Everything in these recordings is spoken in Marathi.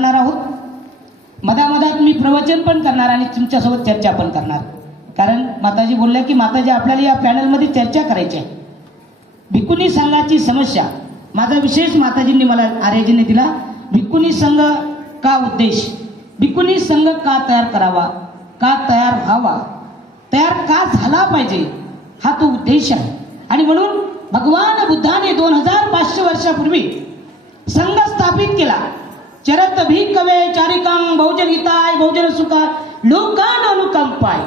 करणार आहोत. मधामधात मी प्रवचन पण करणार आणि तुमच्यासोबत चर्चा पण करणार. कारण माताजी बोलल्या की माताजी आपल्याला या पॅनलमध्ये चर्चा करायची आहे. भिकुनी संघाची समस्या. माझा विशेष माताजींनी मला आर्यजीने दिला भिकुनी संघ का उद्देश? भिकुनी संघ का तयार करावा? का तयार व्हावा? तयार का झाला पाहिजे? हा तो उद्देश आहे. आणि म्हणून भगवान बुद्धाने दोन हजार पाचशे वर्षापूर्वी चरत भिकवे चारिकांग बहुजन हिताय बहुजन सुखा लोकान अनुकंपाय.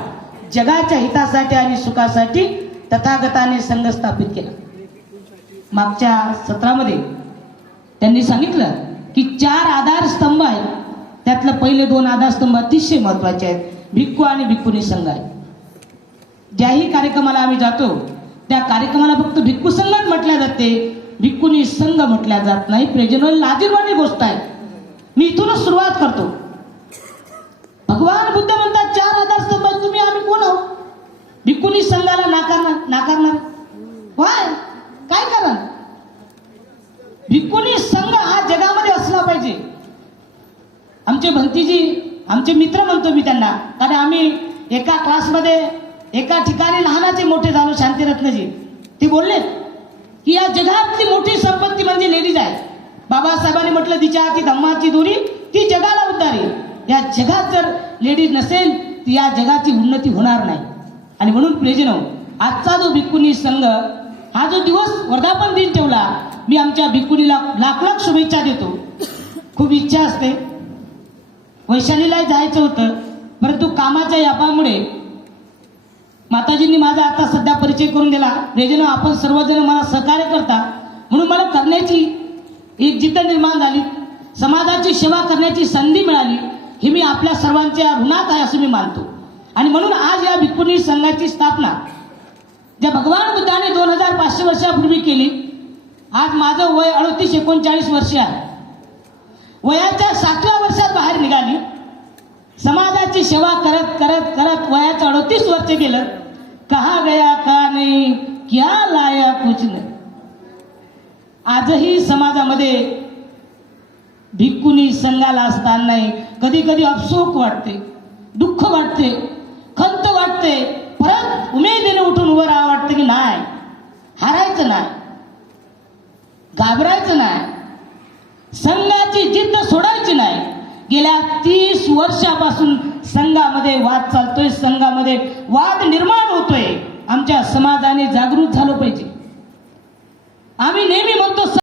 जगाच्या हितासाठी आणि सुखासाठी तथागताने संघ स्थापित केला. मागच्या सत्रामध्ये त्यांनी सांगितलं की चार आधारस्तंभ आहेत. त्यातलं पहिले दोन आधारस्तंभ अतिशय महत्त्वाचे आहेत. भिक्खू आणि भिक्खुनी संघ आहे. ज्याही कार्यक्रमाला आम्ही जातो त्या कार्यक्रमाला फक्त भिक्खू संघच म्हटल्या जाते. भिक्खुनी संघ म्हटल्या जात नाही. प्रेजनल लाजीरवाणी गोष्ट आहे. मी इथूनच सुरुवात करतो. भगवान बुद्ध म्हणतात चार आधार स्तंभात तुम्ही आम्ही कोण आहोत? भिक्खुनी संघाला नाकारणार नाकारणार? वाय काय कारण? भिक्खुनी संघ हा जगामध्ये असला पाहिजे? आमचे भंतीजी आमचे मित्र म्हणतो मी त्यांना कारण आम्ही एका क्लासमध्ये एका ठिकाणी लहानाचे मोठे झालो शांतिरत्नजी. ते बोलले की या जगातली मोठी संपत्ती म्हणजे लेडीज आहे. बाबासाहेबांनी म्हटलं तिच्या हाती धम्माची दोरी ती जगाला उद्धारी या जगात जर लेडीज नसेल तर या जगाची उन्नती होणार नाही. आणि म्हणून प्रेजनो आजचा जो भिक्कुनी संघ हा जो दिवस वर्धापन दिन ठेवला मी आमच्या भिक्कुनीला लाख लाख शुभेच्छा देतो. खूप इच्छा असते. वैशालीलाही जायचं होतं परंतु कामाच्या यापामुळे माताजींनी माझा आता सध्या परिचय करून दिला. रेजनो आपण सर्वजण मला सहकार्य करता म्हणून मला करण्याची एक जिद्द निर्माण झाली. समाजाची सेवा करण्याची संधी मिळाली. हे मी आपल्या सर्वांच्या ऋणात आहे असं मी मानतो. आणि म्हणून आज या भिक्खुनी संघाची स्थापना ज्या भगवान बुद्धाने दोन हजार पाचशे वर्षापूर्वी केली आज माझं वय अडतीस एकोणचाळीस वर्ष आहे. वयाच्या सातव्या वर्षात बाहेर निघाली. समाजाची सेवा करत करत करत वयाचं अडतीस वर्ष गेलं. कहा गया का नाही? क्या लाया कुछ नाही? आजही समाजामध्ये भिक्कुनी संघाला स्थान नाही. कधी कधी अपसोक वाटते दुःख वाटते खंत वाटते परत उमेदीने उठून उभं राहा वाटतं की नाही? हारायचं नाही. घाबरायचं नाही. संघाची जिद्द सोडायची नाही. गेल्या तीस वर्षापासून संघामध्ये वाद चालतोय संघामध्ये वाद निर्माण होतोय. आमच्या समाजाने जागृत झालं